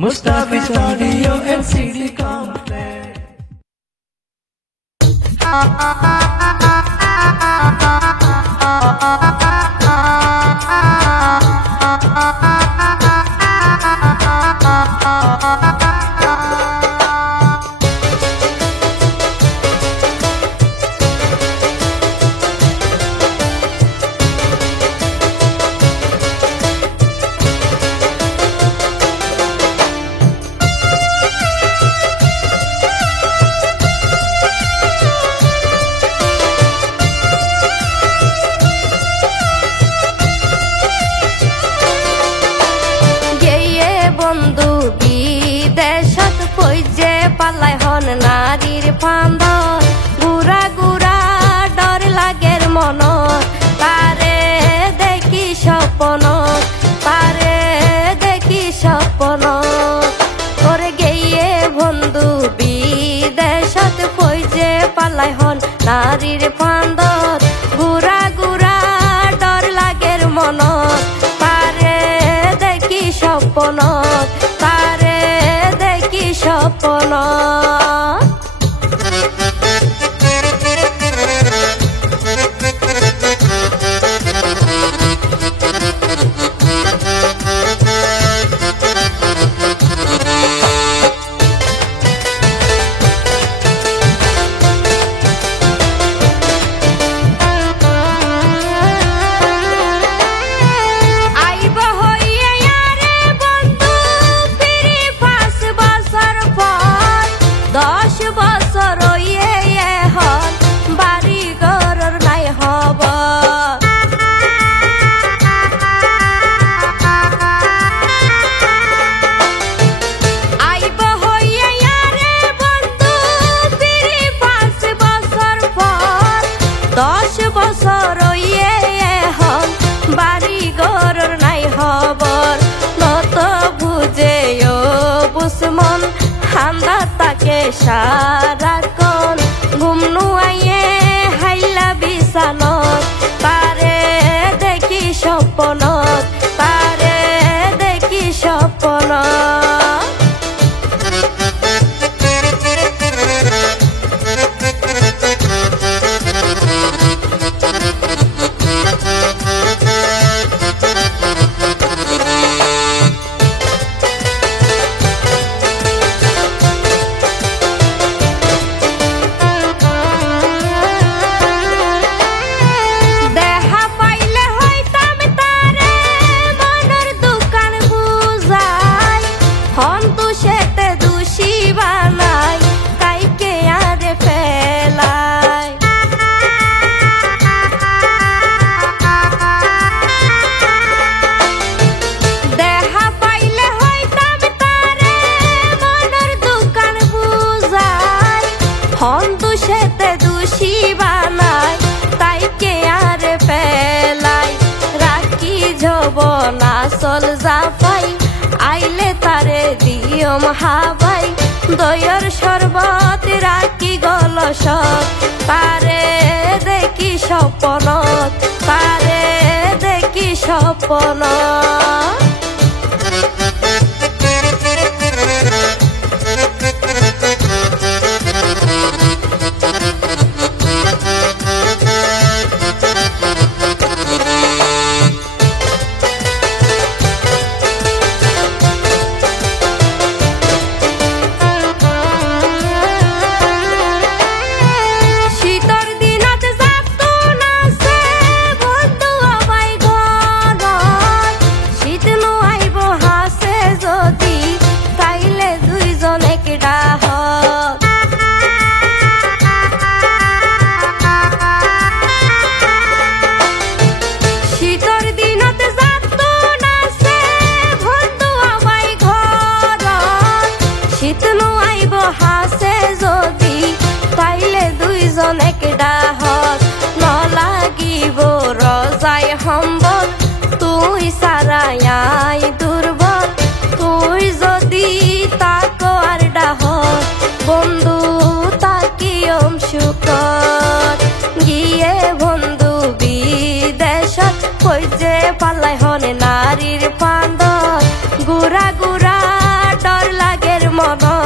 Mustafi's Audio and CD Complex. পাল্লাই হন নারীর ফান্দ গুড়া গুড়া ডর লাগের মন তারে দেখি স্বপ্ন তারে দেখি স্বপ্ন করে গিয়ে বন্ধু বিদেশত পইজে পাল্লাই হন নারীর ফান্দ গুড়া গুড়া ডর লাগের মন তারে দেখি স্বপ্ন তারে দেখি স্বপ্ন সারাক্ষণ ঘুম নুয়াইয়ে হাইলা বিছানত তারে দেখি স্বপ্ন তারে দেখি স্বপ্ন নাচল জাফাই আইলে তারে দিয়ম হাবাই দয়র শরবত রাখি গলস তারে দেখি স্বপ্ন তারে দেখি স্বপ্ন তুই সারাই দুর্বল তুই যদি তাকো আর ডাহ বন্ধু তাকিয়ম শুকর গিয়ে বন্ধু বিদেশত কইজে পাল্লাই হনে নারীর ফান্দ গুড়া গুড়া মরণ